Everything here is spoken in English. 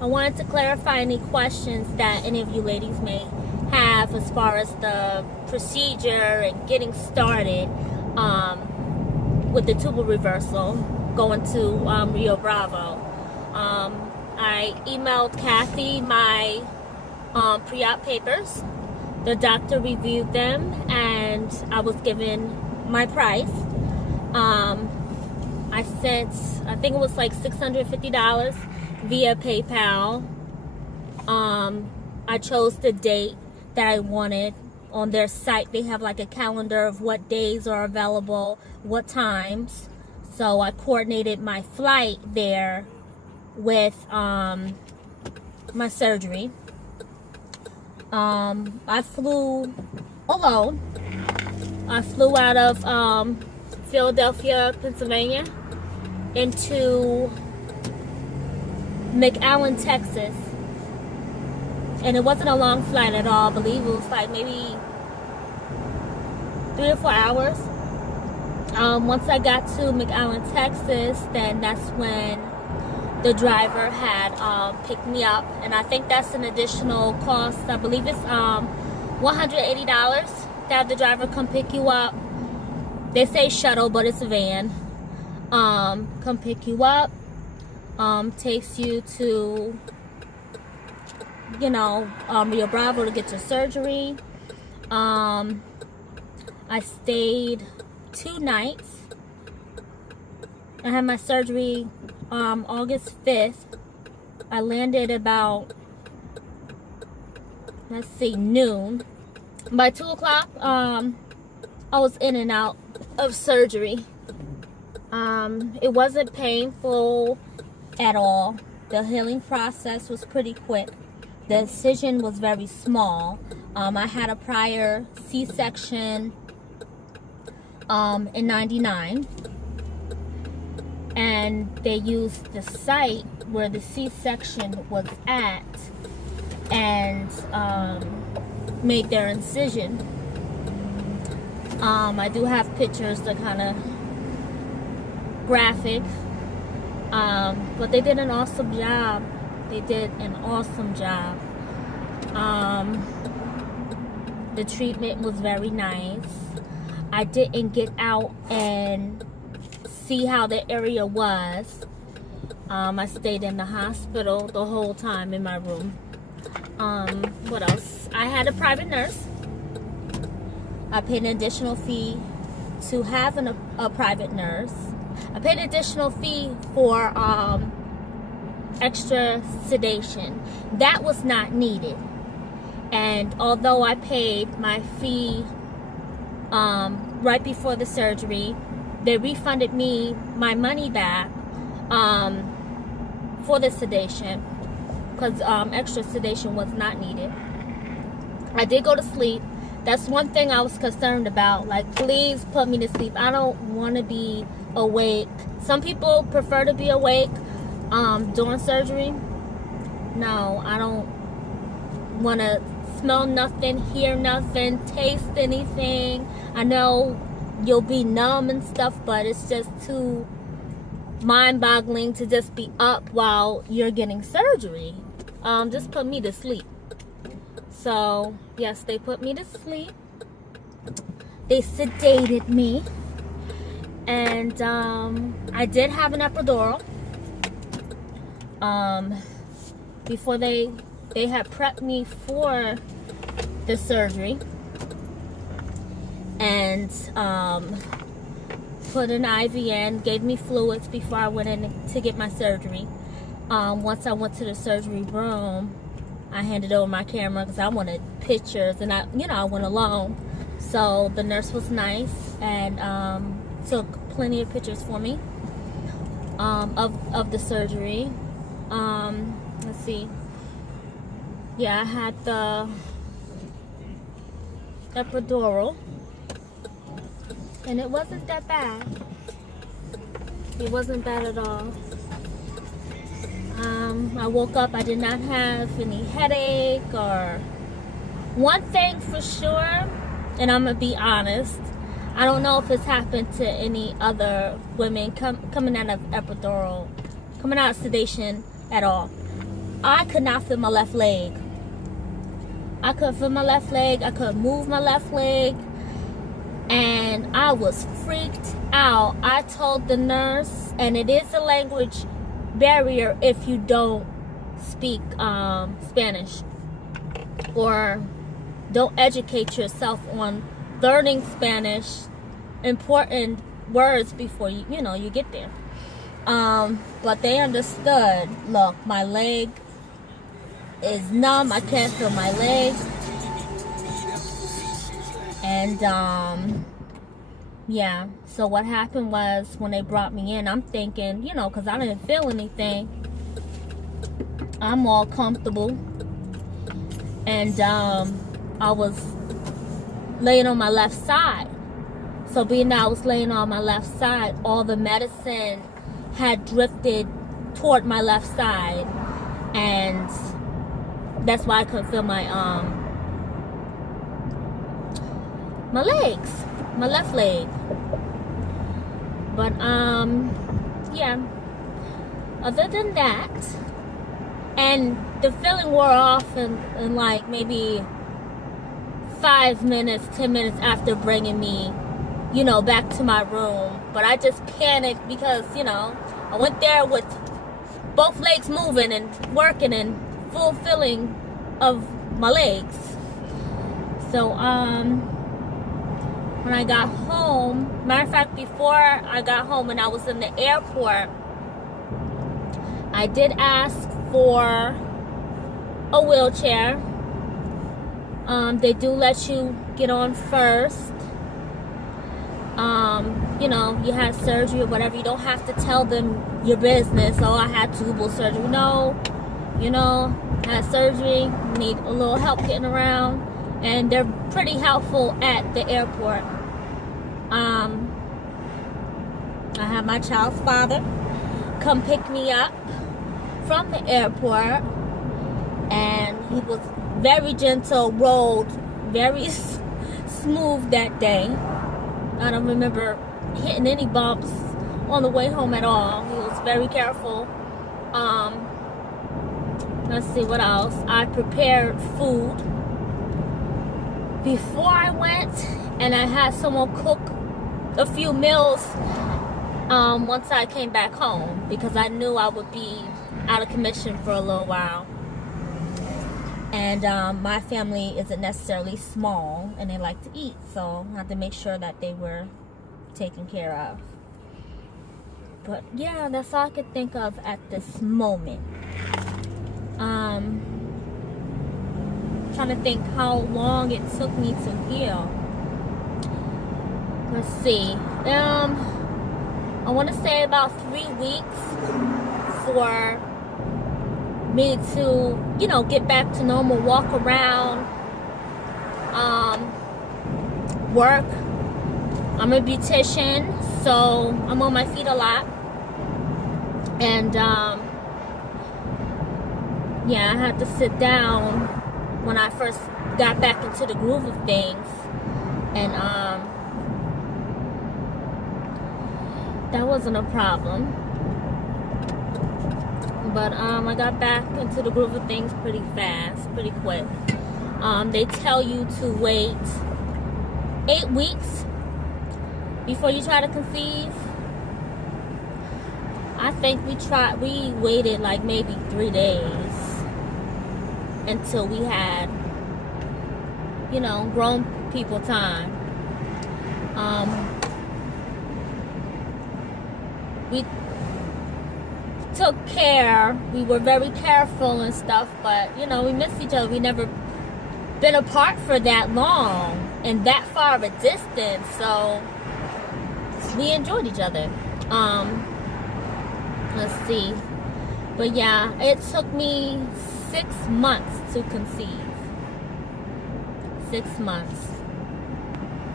I wanted to clarify any questions that any of you ladies may have as far as the procedure and getting started with the tubal reversal going to Rio Bravo. I emailed Kathy my pre-op papers. The doctor reviewed them and I was given my price. I sent, I think it was like $650 via PayPal. I chose the date that I wanted. On their site they have like a calendar of what days are available, what times. So I coordinated my flight there with my surgery. I flew alone. I flew out of Philadelphia, Pennsylvania into McAllen, Texas. And it wasn't a long flight at all. I believe it was like maybe 3 or 4 hours. Once I got to McAllen, Texas, then that's when the driver had picked me up, and I think that's an additional cost. I believe it's $180 to have the driver come pick you up. They say shuttle, but it's a van. Come pick you up, takes you to, you know, Rio Bravo to get your surgery. I stayed 2 nights. I had my surgery August 5th. I landed about, let's see, noon. By 2 o'clock, I was in and out of surgery. It wasn't painful at all. The healing process was pretty quick. The incision was very small. I had a prior C-section in '99. And they used the site where the C-section was at and made their incision. I do have pictures that kind of graphic, but they did an awesome job. They did an awesome job. The treatment was very nice. I didn't get out and see how the area was. I stayed in the hospital the whole time in my room. What else? I had a private nurse. I paid an additional fee to have a private nurse. I paid an additional fee for extra sedation. That was not needed. And although I paid my fee right before the surgery, they refunded me my money back for the sedation because extra sedation was not needed. I did go to sleep. That's one thing I was concerned about. Like, please put me to sleep. I don't want to be awake. Some people prefer to be awake during surgery. No, I don't want to smell nothing, hear nothing, taste anything. I know you'll be numb and stuff, but it's just too mind-boggling to just be up while you're getting surgery. Just put me to sleep. So yes, they put me to sleep. They sedated me, and I did have an epidural. Before they had prepped me for the surgery and put an IV in, gave me fluids before I went in to get my surgery. Once I went to the surgery room, I handed over my camera because I wanted pictures, and I went alone. So the nurse was nice and took plenty of pictures for me of the surgery. Let's see. Yeah, I had the epidural, and it wasn't that bad. It wasn't bad at all. I woke up, I did not have any headache or... One thing for sure, and I'm gonna be honest, I don't know if it's happened to any other women coming out of epidural, coming out of sedation at all. I could not feel my left leg. I couldn't feel my left leg. I couldn't move my left leg. And I was freaked out. I told the nurse, and it is a language barrier if you don't speak Spanish, or don't educate yourself on learning Spanish, important words before you get there. But they understood. Look, my leg is numb. I can't feel my leg. And yeah, so what happened was, when they brought me in, I'm thinking, because I didn't feel anything, I'm all comfortable. And I was laying on my left side. So being that I was laying on my left side, all the medicine had drifted toward my left side, and that's why I couldn't feel my legs, my left leg. But yeah, other than that, and the feeling wore off in like maybe 5 minutes, 10 minutes after bringing me back to my room. But I just panicked because I went there with both legs moving and working and full feeling of my legs. So when I got home, matter of fact, before I got home and I was in the airport, I did ask for a wheelchair. They do let you get on first. You had surgery or whatever, you don't have to tell them your business. Oh, I had Tubal surgery. No, I had surgery, need a little help getting around, and they're pretty helpful at the airport. I had my child's father come pick me up from the airport, and he was very gentle, rode very smooth that day. I don't remember hitting any bumps on the way home at all. He was very careful. Let's see what else. I prepared food before I went, and I had someone cook a few meals once I came back home, because I knew I would be out of commission for a little while. And my family isn't necessarily small, and they like to eat, so I had to make sure that they were taken care of. But yeah, that's all I could think of at this moment. Trying to think how long it took me to heal. Let's see. I want to say about 3 weeks for me to, get back to normal, walk around, work. I'm a beautician, so I'm on my feet a lot. And yeah, I had to sit down when I first got back into the groove of things. And that wasn't a problem. But I got back into the groove of things pretty fast, pretty quick. They tell you to wait 8 weeks before you try to conceive. I think we waited like maybe 3 days until we had, grown people time. We took care, we were very careful and stuff, but we missed each other. We never been apart for that long and that far of a distance, so we enjoyed each other. Let's see, but yeah, it took me 6 months to conceive. 6 months.